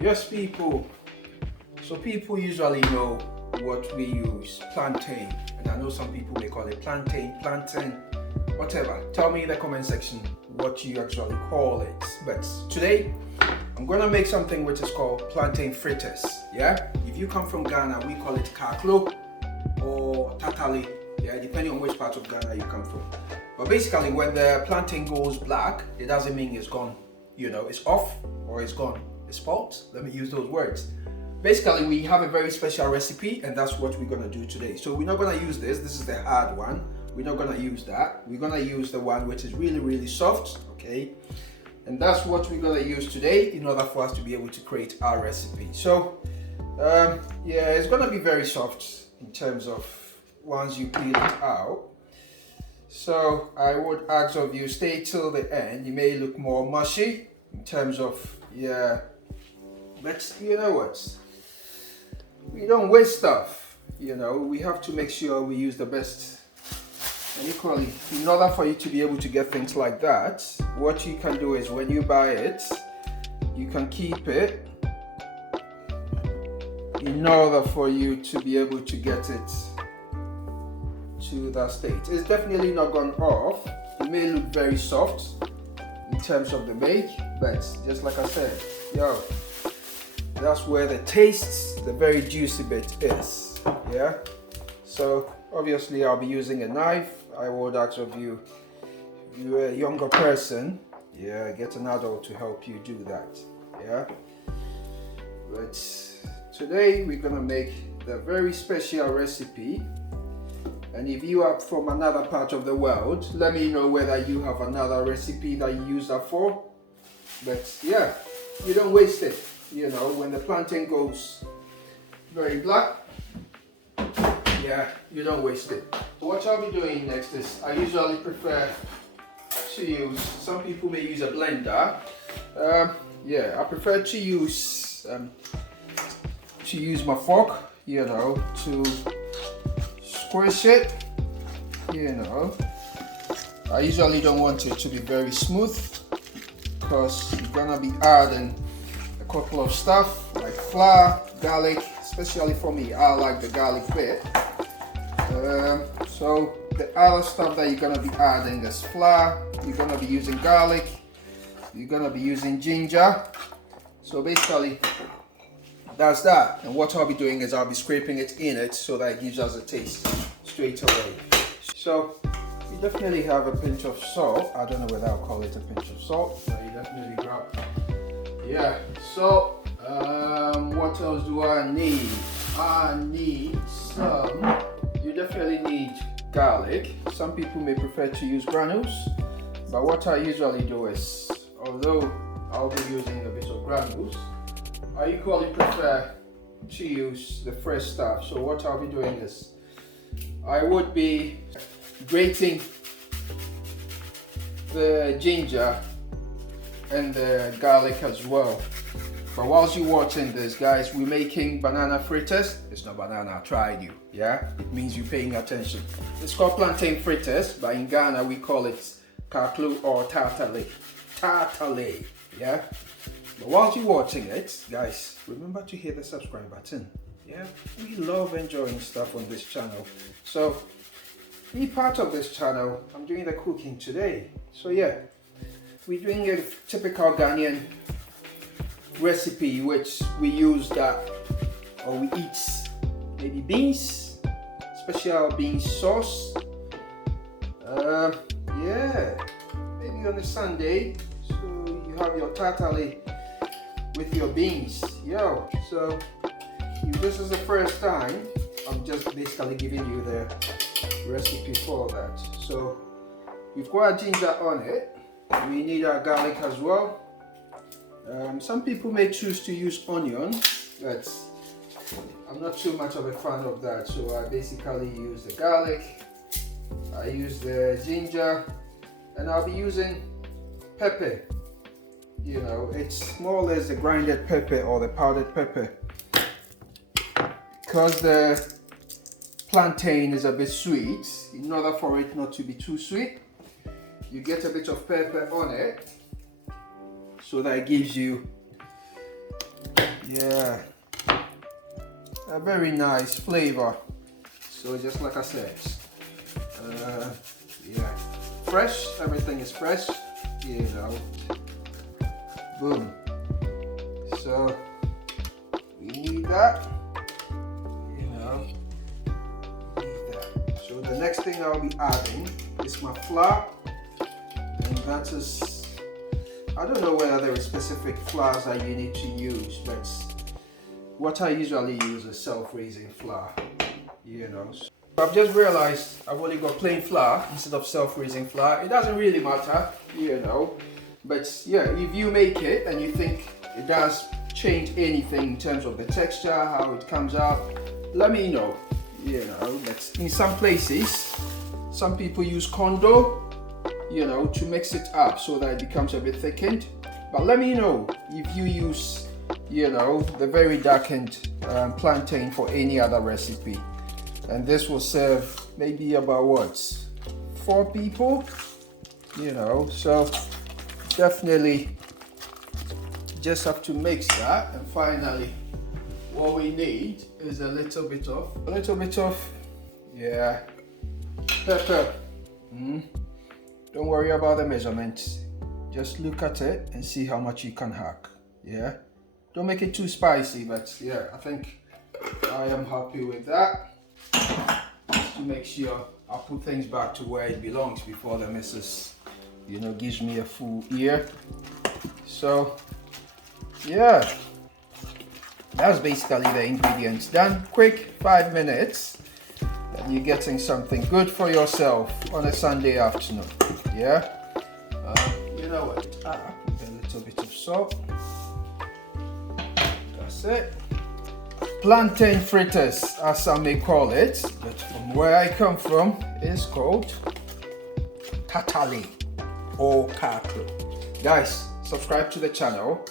Yes, people. So people usually know what we use, plantain, and I know some people may call it plantain, plantain, whatever. Tell me in the comment section what you actually call it. But today, I'm gonna make something which is called plantain fritters. Yeah. If you come from Ghana, we call it kaklo or tatale. Yeah, depending on which part of Ghana you come from. But basically, when the plantain goes black, it doesn't mean it's gone. You know, it's off or it's gone. It's spoiled. Let me use those words. Basically, we have a very special recipe, and that's what we're gonna do today. So we're not gonna use this. This is the hard one. We're not gonna use that. We're gonna use the one which is really, really soft. Okay, and that's what we're gonna use today in order for us to be able to create our recipe. So, yeah, it's gonna be very soft in terms of once you peel it out. So I would ask of you stay till the end. You may look more mushy in terms of, yeah, but you know what, we don't waste stuff. You know, we have to make sure we use the best. And equally, in order for you to be able to get things like that, what you can do is when you buy it, you can keep it in order for you to be able to get it to that state. It's definitely not gone off. It may look very soft in terms of the make, but just like I said, yo, that's where the taste, the very juicy bit is. Yeah. So obviously I'll be using a knife. I would ask of you, if you're a younger person, yeah, get an adult to help you do that. Yeah. But today we're gonna make the very special recipe. And if you are from another part of the world, let me know whether you have another recipe that you use that for. But yeah, you don't waste it. You know, when the plantain goes very black, yeah, you don't waste it. So what I'll be doing next is, I usually prefer to use, some people may use a blender. Yeah, I prefer to use my fork, you know, to squish it. You know, I usually don't want it to be very smooth because you're gonna be adding a couple of stuff like flour, garlic. Especially for me, I like the garlic bit. So the other stuff that you're gonna be adding is flour. You're gonna be using garlic. You're gonna be using ginger. So basically, that's that. And what I'll be doing is I'll be scraping it in it so that it gives us a taste straight away. So you definitely have a pinch of salt. I don't know whether I'll call it a pinch of salt, but you definitely grab. Yeah. So what else do I need? I need some. You definitely need garlic. Some people may prefer to use granules, but what I usually do is, although I'll be using a bit of granules, I equally prefer to use the fresh stuff. So what I'll be doing is, I would be grating the ginger and the garlic as well. But whilst you're watching this, guys, we're making banana fritters. It's not banana, I tried you. Yeah, it means you're paying attention. It's called plantain fritters, but in Ghana we call it kaklo or tatale. Tatale, yeah. But whilst you're watching it, guys, remember to hit the subscribe button. Yeah, we love enjoying stuff on this channel. So be part of this channel. I'm doing the cooking today. So yeah, we're doing a typical Ghanaian recipe, which we use that, or we eat maybe beans, special bean sauce. Yeah, maybe on a Sunday, so you have your tatale with your beans. Yo, so if this is the first time, I'm just basically giving you the recipe for that. So we've got a ginger on it. We need our garlic as well. Some people may choose to use onion, but I'm not too much of a fan of that. So I basically use the garlic, I use the ginger, and I'll be using pepper. You know, it's more or less the grinded pepper or the powdered pepper. Because the plantain is a bit sweet, in order for it not to be too sweet, you get a bit of pepper on it so that it gives you Yeah, a very nice flavor. So just like I said, yeah, fresh, everything is fresh, you know. Boom. So we need that, you know, need that. So the next thing I'll be adding is my flour, and that is, I don't know whether there are specific flours that you need to use, but what I usually use is self-raising flour, you know. So I've just realized I've only got plain flour instead of self-raising flour. It doesn't really matter, you know, but yeah, if you make it and you think it does change anything in terms of the texture, how it comes out, let me know, you know. But in some places, some people use condo, you know, to mix it up so that it becomes a bit thickened. But let me know if you use, you know, the very darkened plantain for any other recipe. And this will serve maybe about what, 4 people, you know. So definitely just have to mix that. And finally, what we need is a little bit of yeah, pepper. Don't worry about the measurements, just look at it and see how much you can hack. Yeah, don't make it too spicy, but yeah, I think I am happy with that. Just to make sure I put things back to where it belongs before the missus, you know, gives me a full ear. So yeah, that's basically the ingredients done. Quick 5 minutes and you're getting something good for yourself on a Sunday afternoon. Yeah, you know what, a little bit of salt, that's it. Plantain fritters, as some may call it, but from where I come from, it's called Tatale or Kaklo. Guys, subscribe to the channel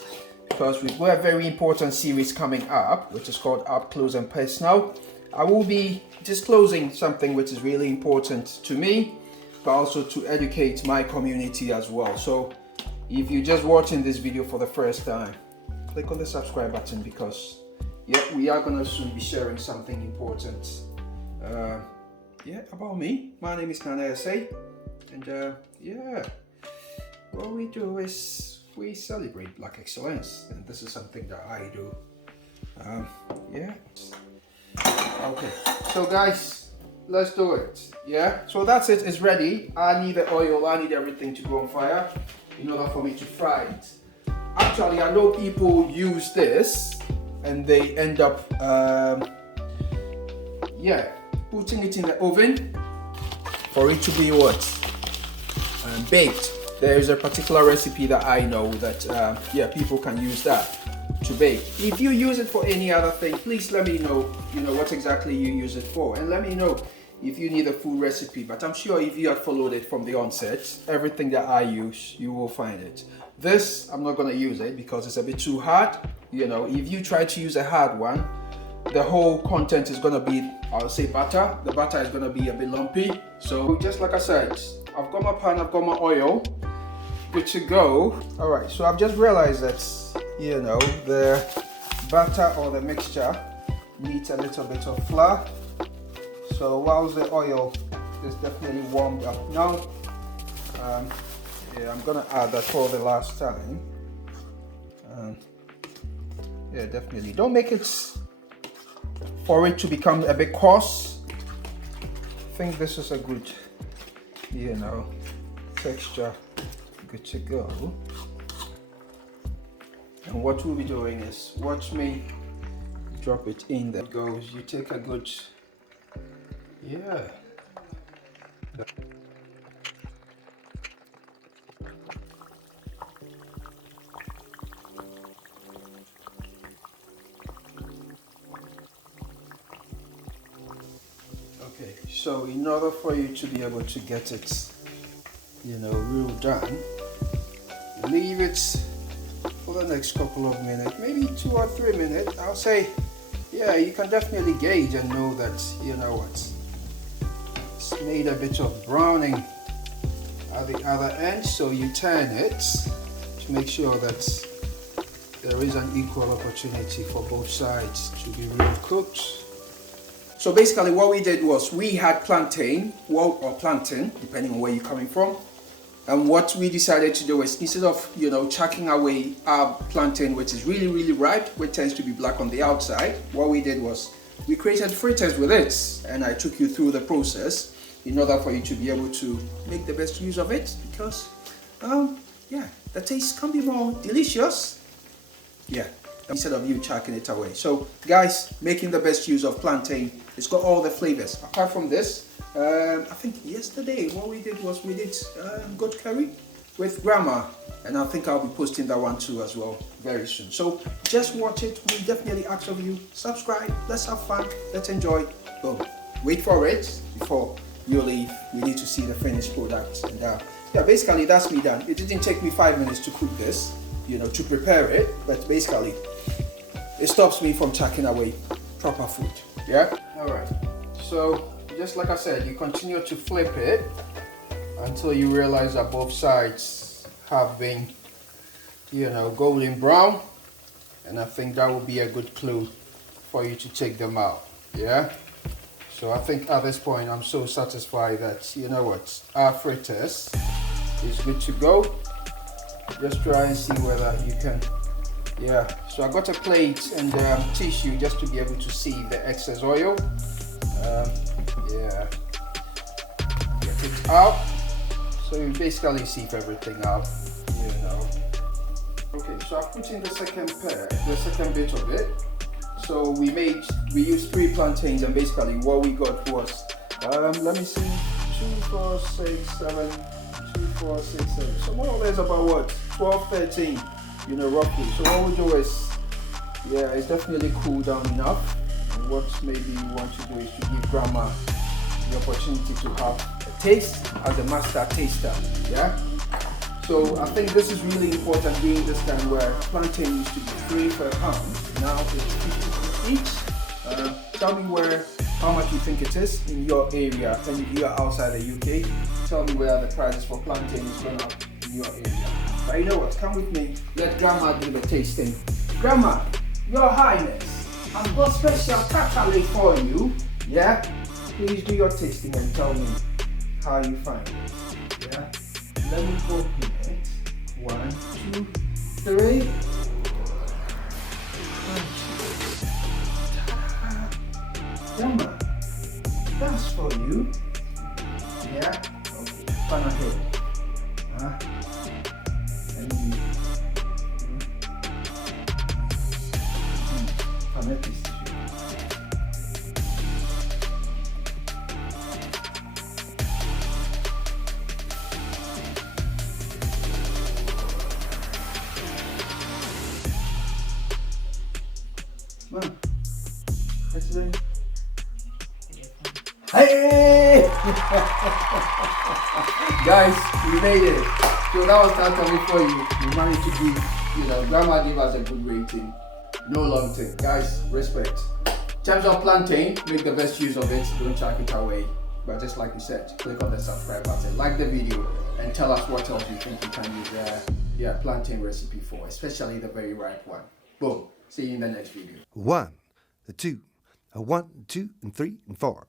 because we've got a very important series coming up, which is called Up Close and Personal. I will be disclosing something which is really important to me, but also to educate my community as well. So if you're just watching this video for the first time, click on the subscribe button, because yeah, we are gonna soon be sharing something important yeah, about me. My name is Ghanaian, and yeah, what we do is we celebrate Black excellence, and this is something that I do. Yeah, okay, so guys, let's do it. Yeah, so that's it, it's ready. I need the oil, I need everything to go on fire in order for me to fry it. Actually, I know people use this and they end up yeah, putting it in the oven for it to be what, baked. There is a particular recipe that I know that yeah, people can use that to bake. If you use it for any other thing, please let me know, you know, what exactly you use it for, and let me know if you need a full recipe. But I'm sure if you have followed it from the onset, everything that I use, you will find it. This, I'm not going to use it because it's a bit too hard. You know, if you try to use a hard one, the whole content is going to be, I'll say, butter. The butter is going to be a bit lumpy. So just like I said, I've got my pan, I've got my oil, good to go. All right, so I've just realized that, you know, the batter or the mixture needs a little bit of flour. So whilst the oil is definitely warmed up now, yeah, I'm gonna add that for the last time. Yeah, definitely don't make it for it to become a bit coarse. I think this is a good, you know, texture. Good to go. And what we'll be doing is, watch me drop it in. There goes. You take a good, yeah. Okay, so in order for you to be able to get it, you know, real done, leave it for the next couple of minutes, maybe 2 or 3 minutes. I'll say, yeah, you can definitely gauge and know that, you know what, it's made a bit of browning at the other end. So you turn it to make sure that there is an equal opportunity for both sides to be really cooked. So basically what we did was we had plantain, or plantain, depending on where you're coming from. And what we decided to do is, instead of, chucking away our plantain, which is really, really ripe, which tends to be black on the outside, what we did was we created fritters with it. And I took you through the process in order for you to be able to make the best use of it, because, the taste can be more delicious. Yeah, instead of you chucking it away. So guys, making the best use of plantain. It's got all the flavors. Apart from this, I think yesterday what we did was we did goat curry with grandma, and I think I'll be posting that one too as well very soon. So just watch it. We definitely ask of you, subscribe, let's have fun, let's enjoy. Boom. Wait for it before you leave. We need to see the finished product. And basically that's me done. It didn't take me 5 minutes to cook this, to prepare it, but basically it stops me from chucking away proper food. Yeah. All right. So just like I said, you continue to flip it until you realize that both sides have been, golden brown, and I think that will be a good clue for you to take them out. Yeah. So I think at this point I'm so satisfied that our fritters is good to go. Just try and see whether you can. Yeah, so I got a plate and tissue just to be able to see the excess oil. Get it out. So you basically sieve everything out, Okay, so I put in the second bit of it. So we used 3 plantains, and basically what we got was, let me see, 2, 4, 6, 7, 2, 4, 6, 7. So more or less about what, 12, 13. Roughly. So what we do is, it's definitely cooled down enough. And what maybe you want to do is to give grandma the opportunity to have a taste as a master taster. Yeah. So I think this is really important during this time where plantain used to be 3 per pound. Now it's 50 each. Tell me how much you think it is in your area, and if you are outside the UK, tell me where the prices for plantain is going up in your area. But you know what? Come with me. Let grandma do the tasting. Grandma, your highness, I've got special tatale for you. Yeah? Please do your tasting and tell me how you find it. Yeah? Let me open it. 1, 2, 3. Grandma, that's for you. Yeah? Okay. Pan ahead. Hey! Guys, we made it. So that was Tatale for you. We managed to give, grandma gave us a good rating. No long thing. Guys, respect. In terms of plantain, make the best use of it. Don't chuck it away. But just like we said, click on the subscribe button, like the video, and tell us what else you think you can use plantain recipe for, especially the very ripe one. Boom. See you in the next video. 1, 2, 1, 2, and 3, and 4.